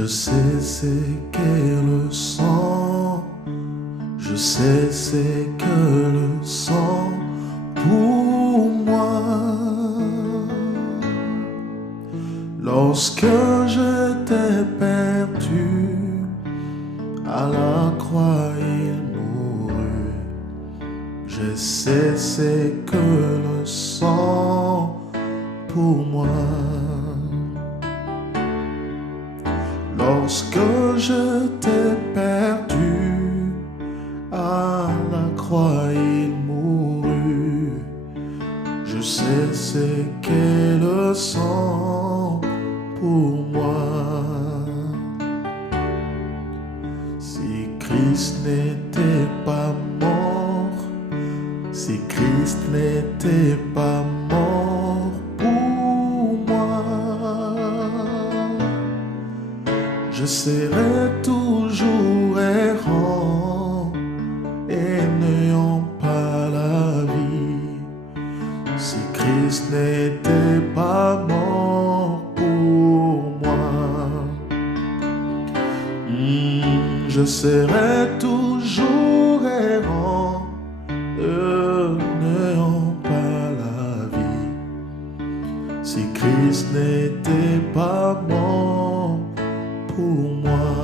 Je sais c'est qu'est le sang, je sais c'est que le sang pour moi. Lorsque j'étais perdu, à la croix il mourut. Je sais c'est que le sang pour moi. Lorsque j'étais perdu, à la croix il mourut. Je sais c'est qu'est le sang pour moi. Si Christ n'était pas mort, si Christ n'était pas mort pour moi, je serais toujours errant et n'ayant pas la vie. Si Christ n'était pas mort pour moi, je serais toujours errant et n'ayant pas la vie. Si Christ n'était pas mort pour moi.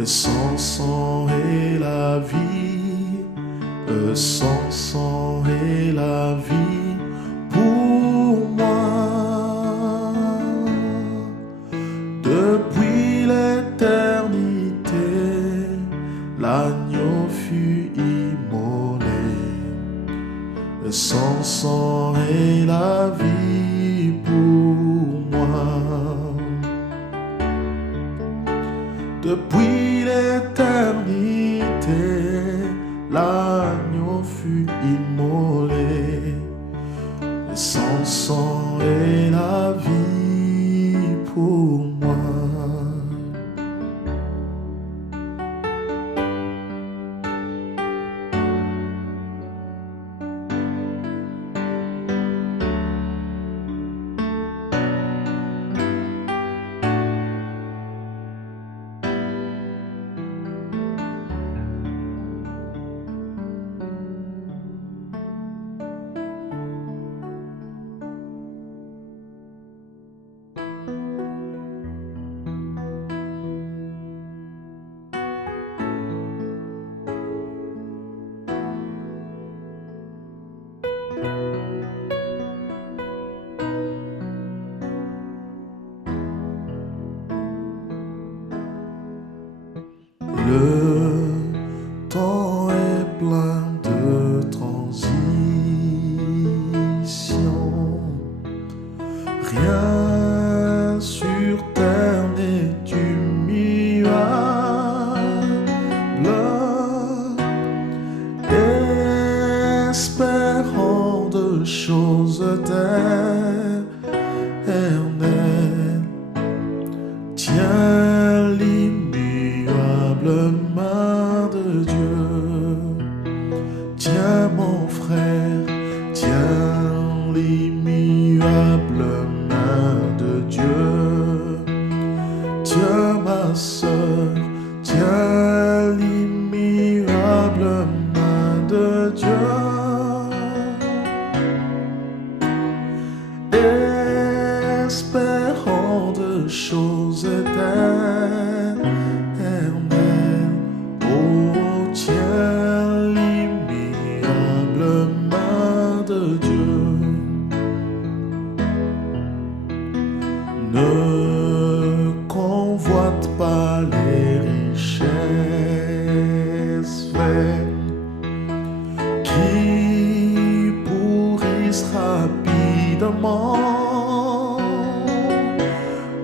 Et son sang est la vie, son sang est la vie pour moi. Depuis l'éternité, l'agneau fut immolé. Et son sang est la vie pour moi. Depuis l'éternité, l'agneau fut immolé. Et son sang est la vie pour moi. Le temps est plein de transitions, rien sur terre n'est immuable, espérant de choses éternelles. Tiens l'immuable main de Dieu, tiens mon frère, tiens l'immuable main de Dieu, tiens ma sœur, tiens l'immuable main de Dieu. Espérant de choses éternelles, oh tiens l'immuable main de Dieu. Ne convoite pas les richesses vaines qui pourrissent rapidement.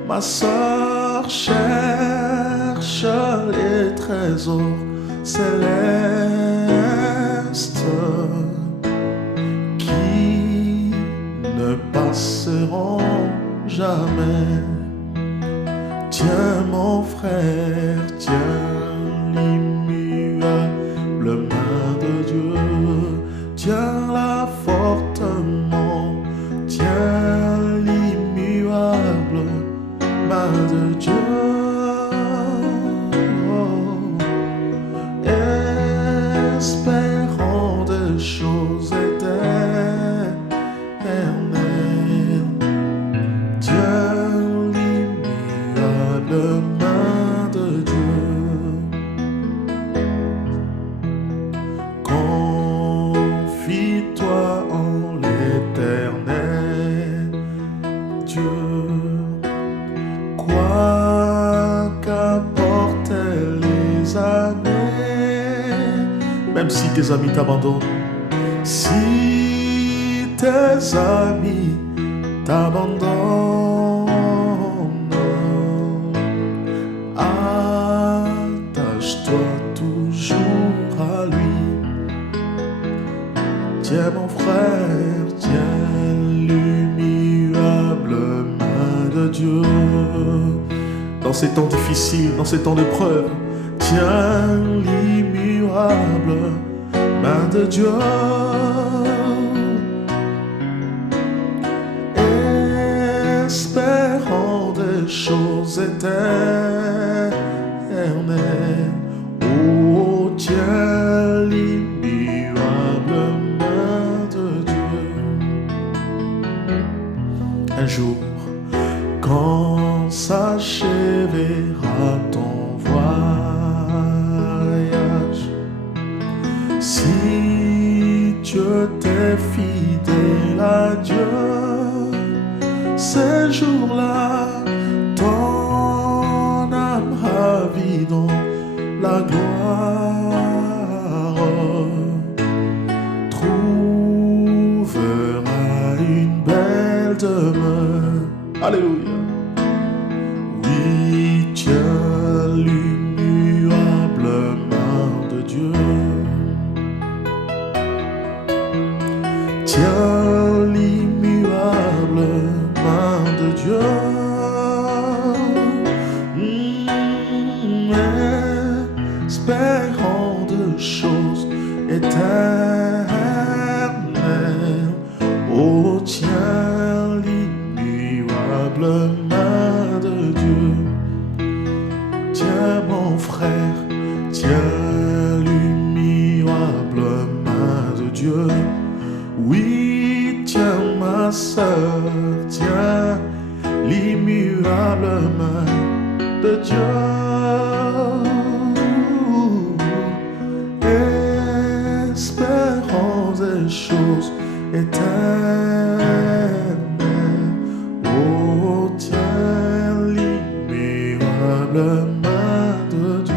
Ma sœur cherche les trésors célestes qui ne passeront jamais. Tiens mon frère, tiens l'immuable main de Dieu, tiens-la fortement, tiens l'immuable tes amis t'abandonnent, si tes amis t'abandonnent, attache-toi toujours à lui. Tiens mon frère, tiens l'immuable main de Dieu. Dans ces temps difficiles, dans ces temps de preuve, tiens l'immuable main de Dieu. Espérant des choses éternelles, oh tiens l'immuable main de Dieu. Un jour, quand s'achèvera ton voyage, si Dieu t'est fidèle à Dieu, ces jours-là, ton âme ravie dans la gloire trouvera une belle demeure. Alléluia. Oui, tiens l'immuable main de Dieu. Tiens l'immuable main de Dieu. Espérant de choses éternelles, oh tiens l'immuable main de Dieu. Tiens mon frère, tiens l'immuable main de Dieu. Oui, tiens ma sœur, tiens l'immuable main de Dieu. Espérons des choses éternelles, oh tiens l'immuable main de Dieu.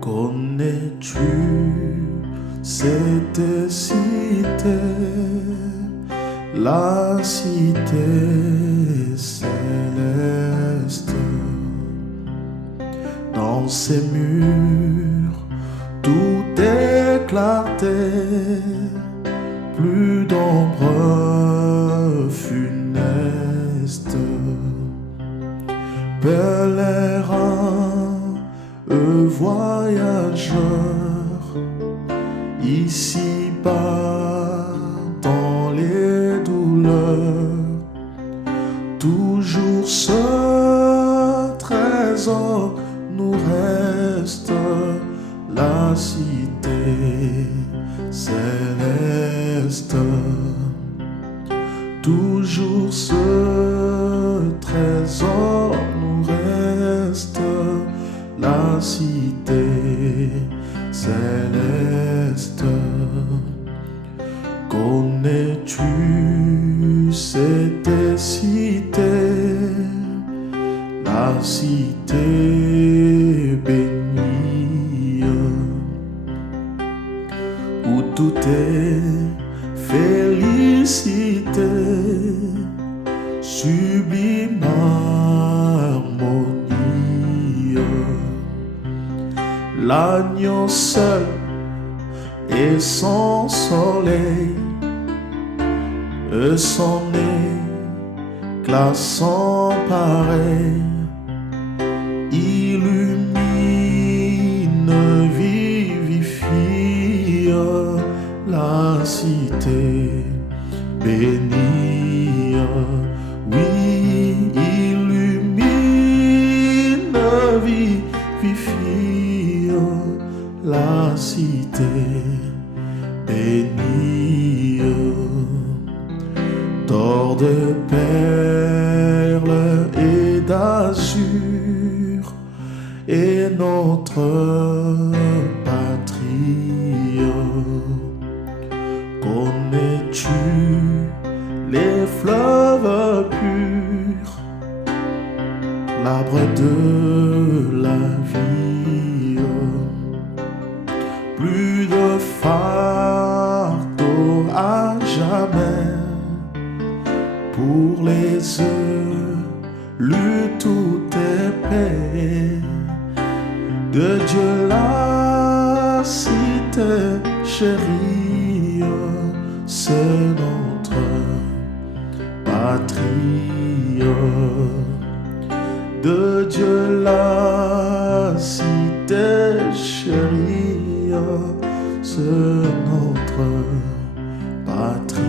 Connais-tu cette cité, la cité céleste? Dans ses murs, tout est clarté, plus d'ombre funeste. Pèlerin, voyageurs, ici-bas dans les douleurs, toujours ce trésor nous reste, la cité céleste. Toujours ce trésor nous reste, la cité céleste. Connais-tu cette cité, la cité bénie, où tout est félicité, sublime harmonie? L'agneau seul et son soleil, son éclat sans pareil, illumine, vivifie la cité bénie. Oui, illumine, vivifie la cité bénie. D'or, de perles et d'azur est notre patrie. Connais-tu les fleuves purs, l'arbre de la vie? Plus de fardeau à jamais pour les œufs, lutte tout est paix. De Dieu la cité chérie, c'est notre patrie. De Dieu la cité chérie, c'est notre patrie.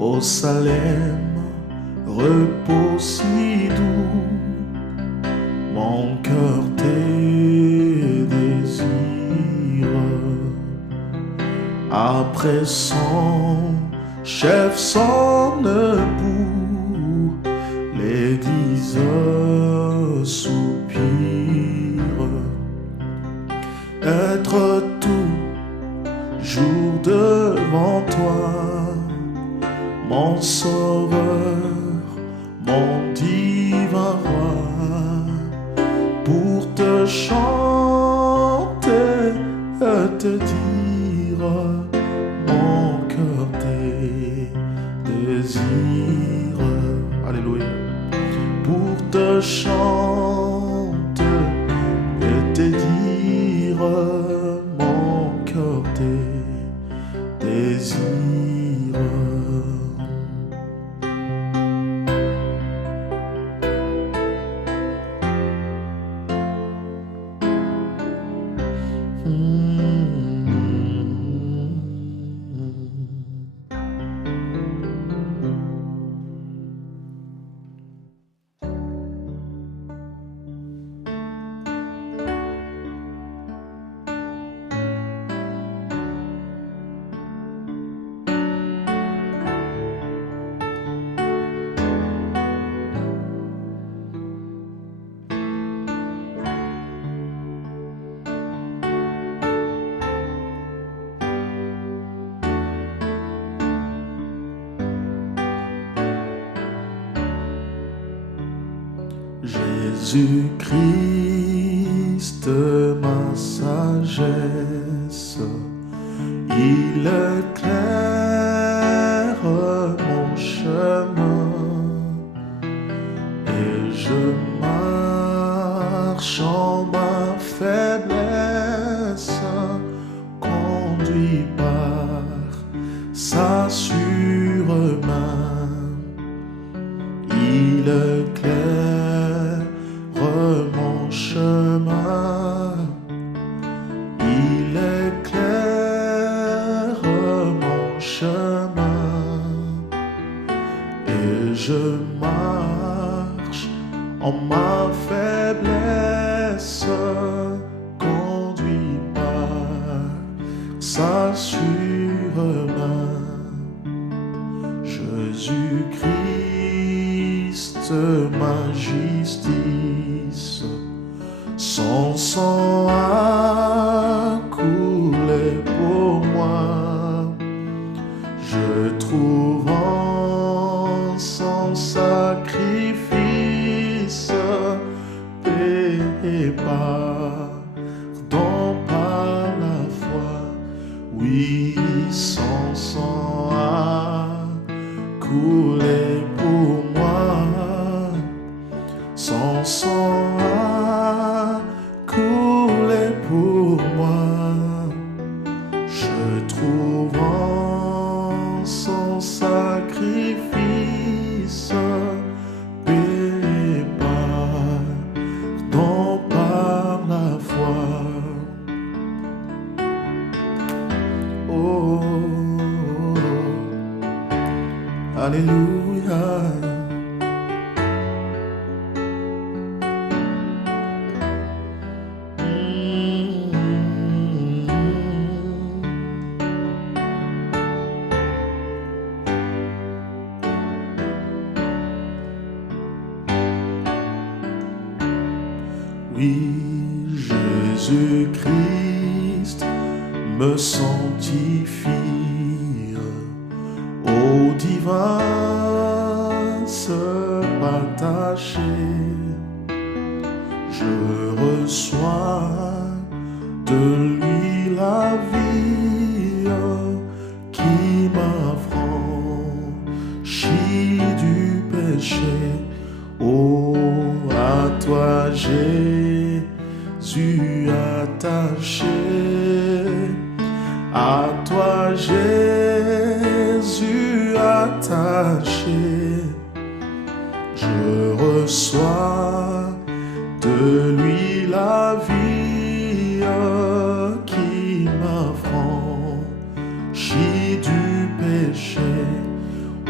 Ô Salem, repos si doux, mon cœur tes désirs. Après son chef, son époux, l'Église soupire. Être toujours devant toi, mon sauveur, mon divin roi, pour te chanter et te dire mon cœur tes désirs. Alléluia. Pour te chanter et te dire mon cœur tes désirs. Jésus-Christ, ma sagesse, il éclaire mon chemin et je marche en ma faiblesse, conduit par sa sûre main. Il éclaire mon chemin, il éclaire mon chemin et je marche en ma faiblesse, conduit par sa sûre main. Jésus-Christ, ma justice, son sang a coulé pour moi. Je trouve en son sacrifice paix et pardon par la foi. Oui, son sang a coulé pour moi. Son sang a coulé pour moi. Je trouve en oh, Alléluia. Oui, Jésus-Christ me sanctifie, au divin se partager. Je reçois de lui la vie qui m'affranchit du péché. Oh, à toi Jésus attaché, à toi Jésus attaché, je reçois de lui la vie qui m'affranchit du péché.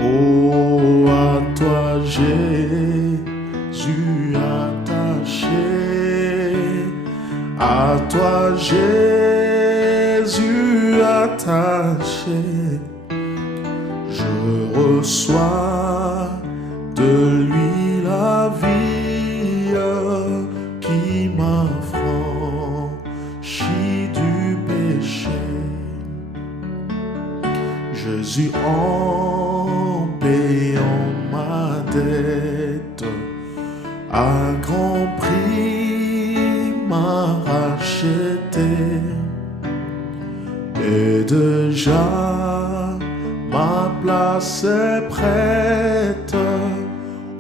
Oh, à toi Jésus attaché, à toi Jésus attaché, je reçois de lui la vie qui m'affranchit du péché. Jésus en payant ma dette à grand prix m'a racheté, et déjà ma place est prête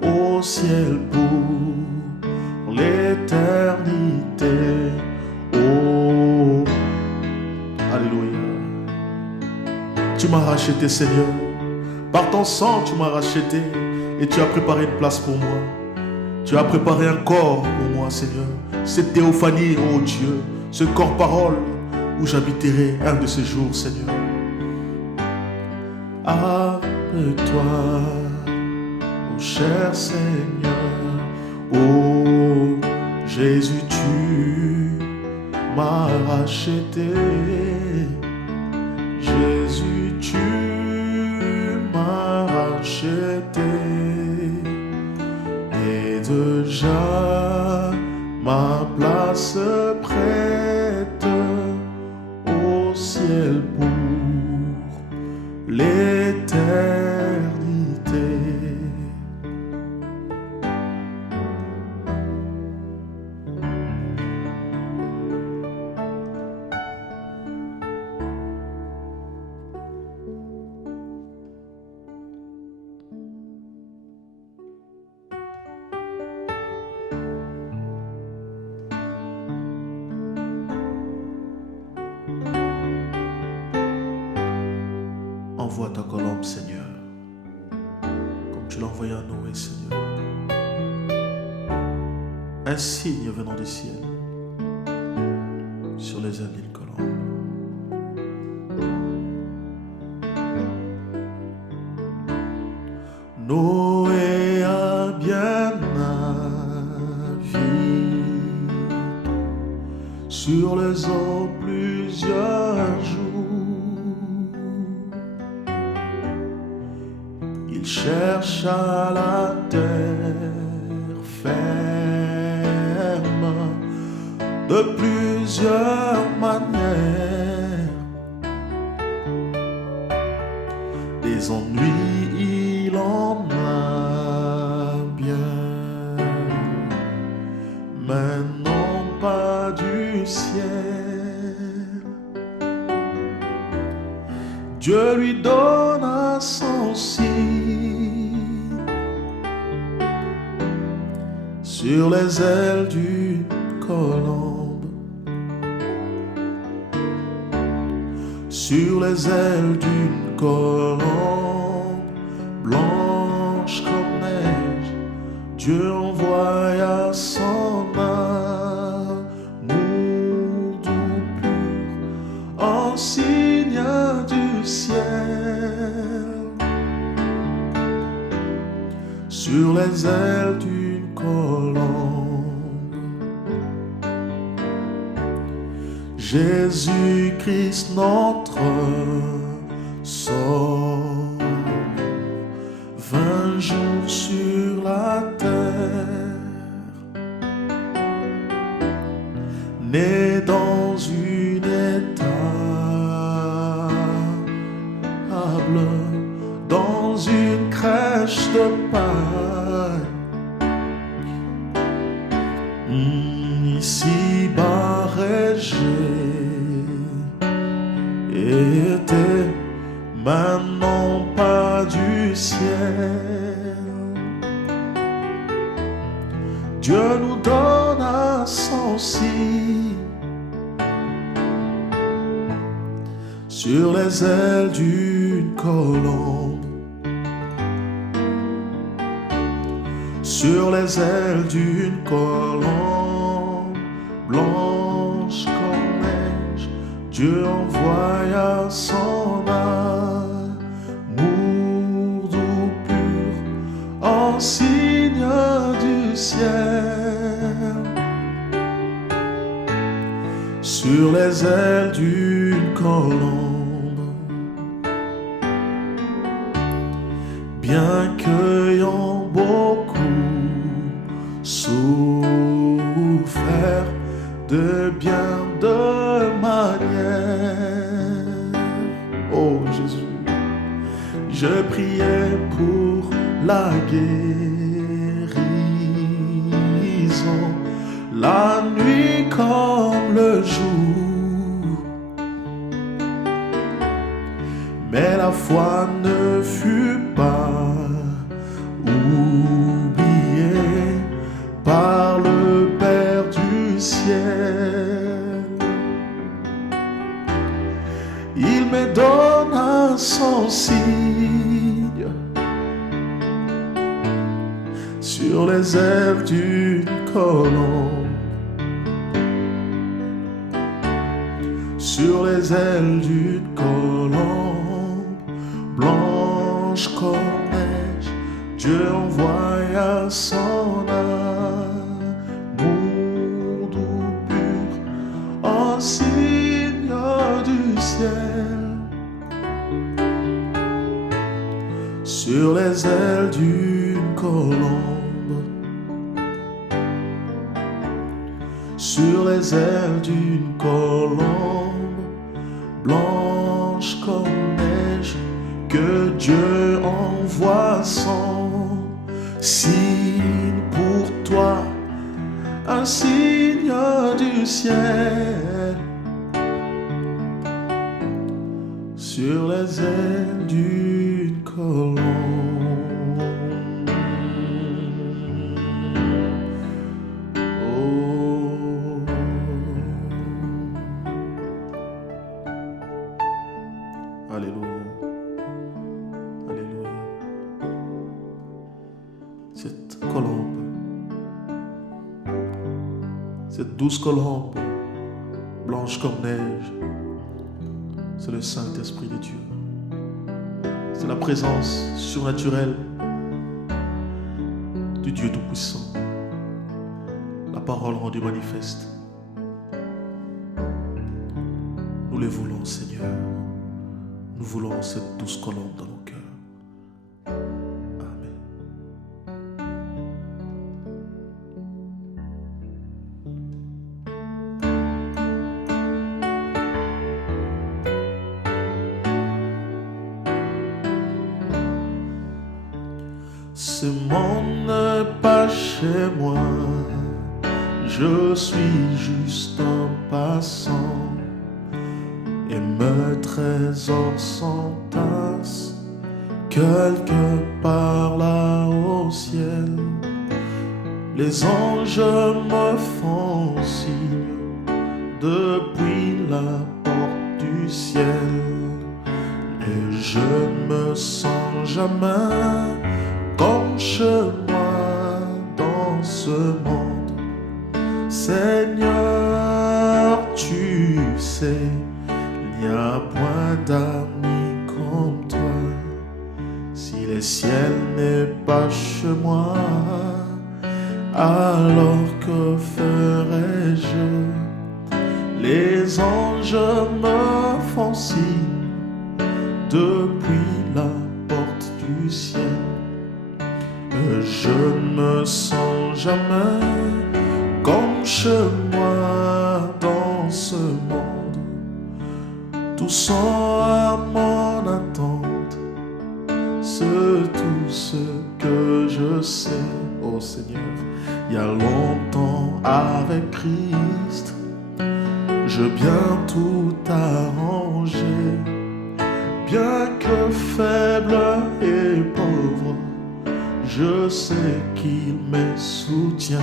au ciel pour l'éternité. Oh, alléluia. Tu m'as racheté, Seigneur. Par ton sang, tu m'as racheté et tu as préparé une place pour moi. Tu as préparé un corps pour moi, Seigneur. Cette théophanie, oh Dieu, ce corps-parole où j'habiterai un de ces jours, Seigneur. Appelle-toi, oh cher Seigneur. Oh Jésus, tu m'as racheté. Jésus, tu m'as racheté, et déjà ma place prête au ciel pour l'éternité. Envoie ta colombe, Seigneur, comme tu l'as envoyé à Noé, Seigneur. Un signe venant du ciel sur les ailes d'une colombe. Noé a bien navigué sur les eaux plusieurs jours. Il chercha la terre ferme de plusieurs manières. Des ennuis, il en a bien, mais non pas du ciel. Dieu lui donna son signe sur les ailes d'une colombe, sur les ailes d'une colombe blanche comme neige. Dieu envoya son amour doux pur en signe sur les ailes d'une colombe. Jésus-Christ notre Sauveur, 20 jours sur la terre, né dans une étable, dans une crèche de paille. Ici-bas était maintenant pas du ciel. Dieu nous donna son signe sur les ailes d'une colombe, sur les ailes d'une colombe blanche comme neige. Dieu envoya son amour doux pur en signe du ciel, sur les ailes d'une colombe. Bien qu'ayant beaucoup souffert de bien de manières, oh Jésus, je priais pour la guérison, la nuit comme le jour. Mais la foi ne fut pas oubliée par le Père du ciel. Il me donna son signe sur les ailes d'une colombe, sur les ailes d'une colombe blanche comme neige. Dieu envoya son amour doux pur en signe du ciel, sur les ailes d'une colombe, sur les ailes d'une colombe blanche comme neige. Que Dieu envoie son signe pour toi, un signe du ciel, sur les ailes d'une colombe. Oh. Alléluia. Alléluia. Cette colombe, cette douce colombe, blanche comme neige, c'est le Saint-Esprit de Dieu. C'est la présence surnaturelle du Dieu Tout-Puissant. La parole rendue manifeste. Nous les voulons, Seigneur. Nous voulons cette douce colombe dans nos cœurs. Amen. Ce monde n'est pas chez moi, je suis juste un passant, et mes trésors s'entassent quelque part là au ciel. Les anges me font signe depuis la porte du ciel, et je ne me sens jamais comme chez moi dans ce monde. Seigneur, tu sais, il n'y a point d'amis comme toi. Si les le ciel n'est pas chez moi, alors que ferais-je? Les anges me font signe depuis la porte du ciel. Je ne me sens jamais comme chez moi dans ce monde. Tous sont à mon attente, c'est tout ce que je sais. Oh Seigneur, il y a longtemps avec Christ, je viens tout arranger. Bien que faible et pauvre, je sais qu'il me soutient.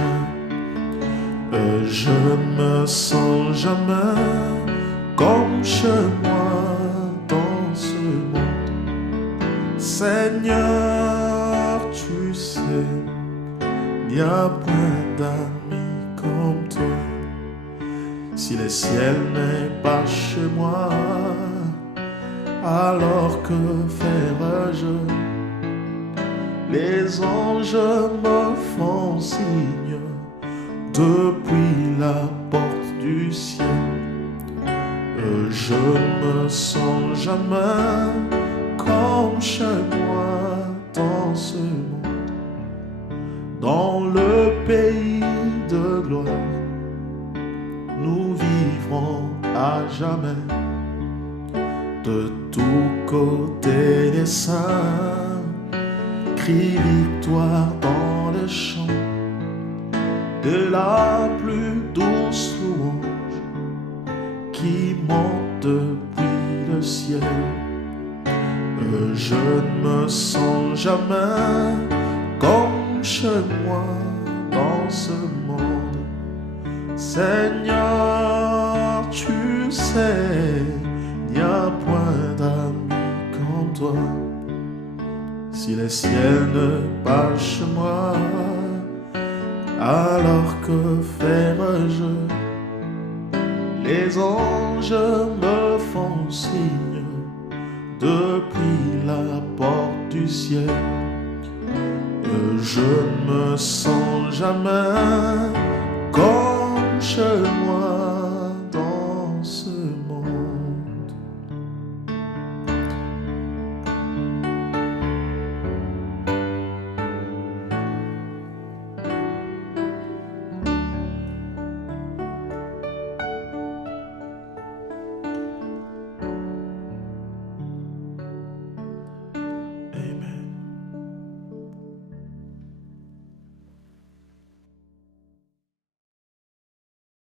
Je ne me sens jamais comme chez moi dans ce monde. Seigneur, tu sais, il n'y a point d'amis comme toi. Si le ciel n'est pas chez moi, alors que ferais-je? Les anges me font signe depuis la porte du ciel. Je ne me sens jamais comme chez moi dans ce monde. Dans le pays de gloire, nous vivrons à jamais. De tous côtés les saints crient victoire dans les champs. De la plus douce louange qui monte depuis le ciel. Je ne me sens jamais comme chez moi dans ce monde. Seigneur, tu sais, il n'y a point d'amis comme toi. Si le ciel ne passe chez moi, alors que ferais-je? Les anges me font signe depuis la porte du ciel. Je ne me sens jamais comme chez moi